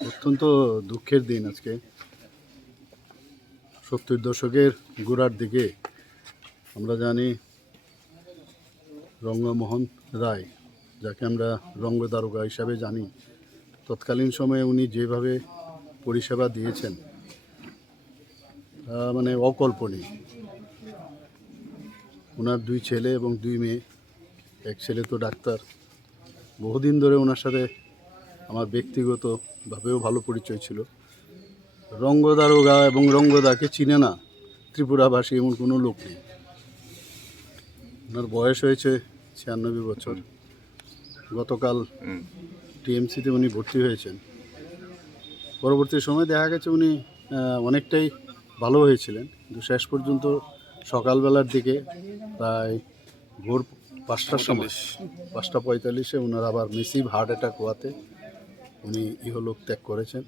অত্যন্ত দুঃখের দিন আজকে। 70 দশকের গোড়ার দিকে আমরা জানি রঙ্গমোহন রায়, যাকে আমরা রঙ্গ দারোগা হিসাবে জানি, তৎকালীন সময়ে উনি যেভাবে পরিষেবা দিয়েছেন মানে অকল্পনীয়। ওনার 2 ছেলে এবং 2 মেয়ে। এক ছেলে তো ডাক্তার। বহুদিন ধরে ওনার সাথে আমার ব্যক্তিগতভাবেও ভালো পরিচয় ছিল। রঙ্গ দারোগা এবং রঙ্গদাকে চিনে না ত্রিপুরাভাষী এমন কোনো লোক নেই। ওনার বয়স হয়েছে 96 বছর। গতকাল টিএমসিতে উনি ভর্তি হয়েছেন। পরবর্তী সময় দেখা গেছে উনি অনেকটাই ভালো হয়েছিলেন, কিন্তু শেষ পর্যন্ত সকালবেলার দিকে প্রায় ভোর 5টার সময় 5:45-এ ওনার আবার মেসিভ হার্ট অ্যাটাক হওয়াতে উনি ইহলোক ত্যাগ করেছেন।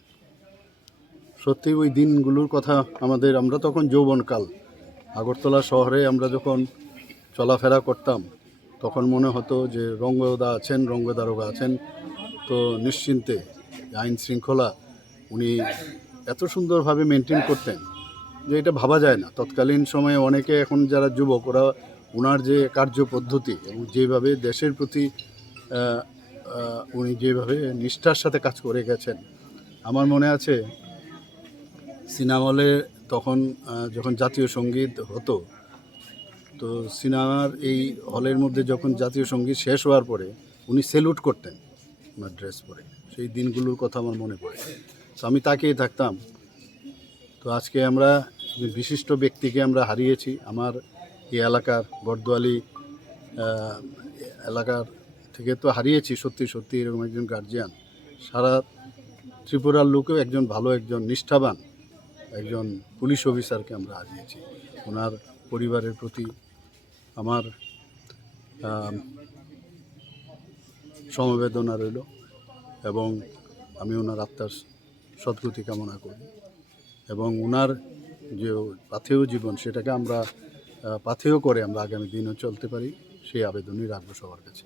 সত্যি ওই দিনগুলোর কথা আমরা তখন যৌবনকাল। আগরতলা শহরে আমরা যখন চলাফেরা করতাম তখন মনে হতো যে রঙ্গদা আছেন, রঙ্গদারোগা আছেন, তো নিশ্চিন্তে আইন শৃঙ্খলা উনি এত সুন্দরভাবে মেনটেন করতেন যে এটা ভাবা যায় না। তৎকালীন সময়ে অনেকে, এখন যারা যুবক, ওরা ওনার যে কার্যপদ্ধতি এবং যেভাবে দেশের প্রতি উনি যেভাবে নিষ্ঠার সাথে কাজ করে গেছেন, আমার মনে আছে সিনেমা হলে তখন যখন জাতীয় সঙ্গীত হতো, তো সিনেমার এই হলের মধ্যে যখন জাতীয় সঙ্গীত শেষ হওয়ার পরে উনি স্যালুট করতেন ওনার ড্রেস পরে। সেই দিনগুলোর কথা আমার মনে পড়ে। তো আমি তাকিয়ে থাকতাম। তো আজকে আমরা বিশিষ্ট ব্যক্তিকে আমরা হারিয়েছি। আমার এই এলাকার বর্দোয়ালি এলাকার থেকে তো হারিয়েছি। সত্যি সত্যি এরকম একজন গার্জিয়ান, সারা ত্রিপুরার লোকেও একজন ভালো, একজন নিষ্ঠাবান একজন পুলিশ অফিসারকে আমরা হারিয়েছি। ওনার পরিবারের প্রতি আমার সমবেদনা রইল এবং আমি ওনার আত্মার সদ্গতি কামনা করি এবং ওনার যে পাথেয় জীবন, সেটাকে আমরা পাথেয় করে আমরা আগামী দিনও চলতে পারি, সেই আবেদনই রাখবো সবার কাছে।